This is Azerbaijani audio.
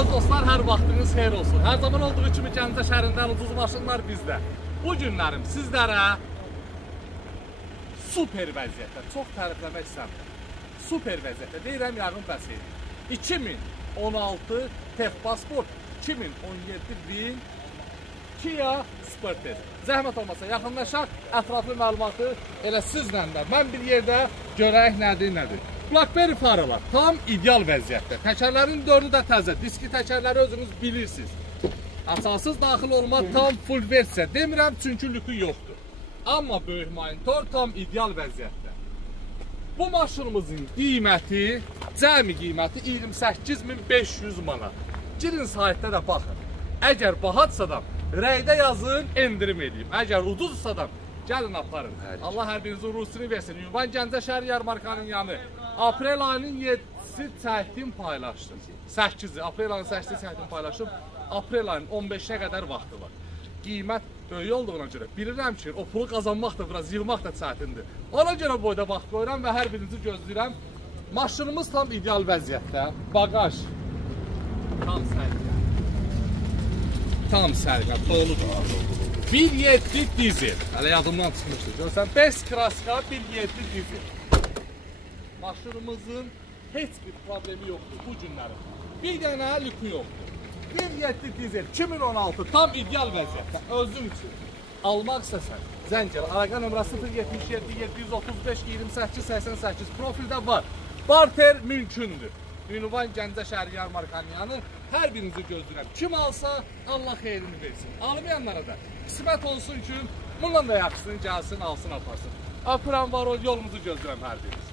Dostlar, hər vaxtınız xeyir olsun. Hər zaman olduğu kimi Gəncə şəhərindən ucuz maşınlar bizdə. Bu günlərim sizlərə super vəziyyətdə, çox tərifləmək istəmirəm. Super vəziyyətdə deyirəm, yarın bəs edir. 2016 Texpasport, 2017 Win, Kia Sportage. Zəhmət olmasa yaxınlaşaq, ətraflı məlumatı elə sizlə də mən bir yerdə görək nədir. Blackberry faralar tam ideal vəziyyətdə. Təkərlərin 4-ü də təzə. Diski təkərləri özünüz bilirsiniz. Açarsız daxil olma tam full versiya. Demirəm çünki lükü yoxdur. Amma böyük monitor tam ideal vəziyyətdə. Bu maşınımızın qiyməti, cəmi qiyməti 28.500 manat. Girin saytda da baxın. Əgər bahadsa da rəydə yazın, endirim edeyim. Əgər ucuzsa da gəlin aparın. Allah hər birinizin ruhsunu versin. Ünvan Gəncə şəhər yarmarkanın yanı. Aprel ayının 7-si çəkdim, paylaşdım. 8-i, aprel ayının 8-i çəkdim, paylaşdım. Aprel ayının 15-nə qədər vaxtı var. Qiymət böyük olduğuna görə bilirəm ki, o pulu qazanmaq da biraz, yığmaq da çətindir. Ona görə boyda vaxt qoyuram və hər birinizi gözləyirəm. Maşınımız tam ideal vəziyyətdə. Bagaj tam sərgə. Tam sərgə, doludur. 1.7 dizel. Hələ yadımdan çıxmışdır. Görürsən, 5 kraska 1.7 dizel. Maşınımızın heç bir problemi yoxdur bu günlərin. Bir dənə lükü yoxdur. 1.7 dizel 2016 tam ideal vəziyyətdə. Özün üçün almaq istəsən zəng elə. Əlaqə nömrəsi 077 735 28 88 profildə var. Barter mümkündür. Ünvan Gəncə şəhəri yarmarkanın yanı. Hər birinizi gözləyirəm. Kim alsa Allah xeyrini versin. Almayanlara da qismət olsun ki, bundan da yaxşısını gəlsin, alsın, aparsın. Öpürəm, var ol, yolumuzu gözləyirəm hər biriniz.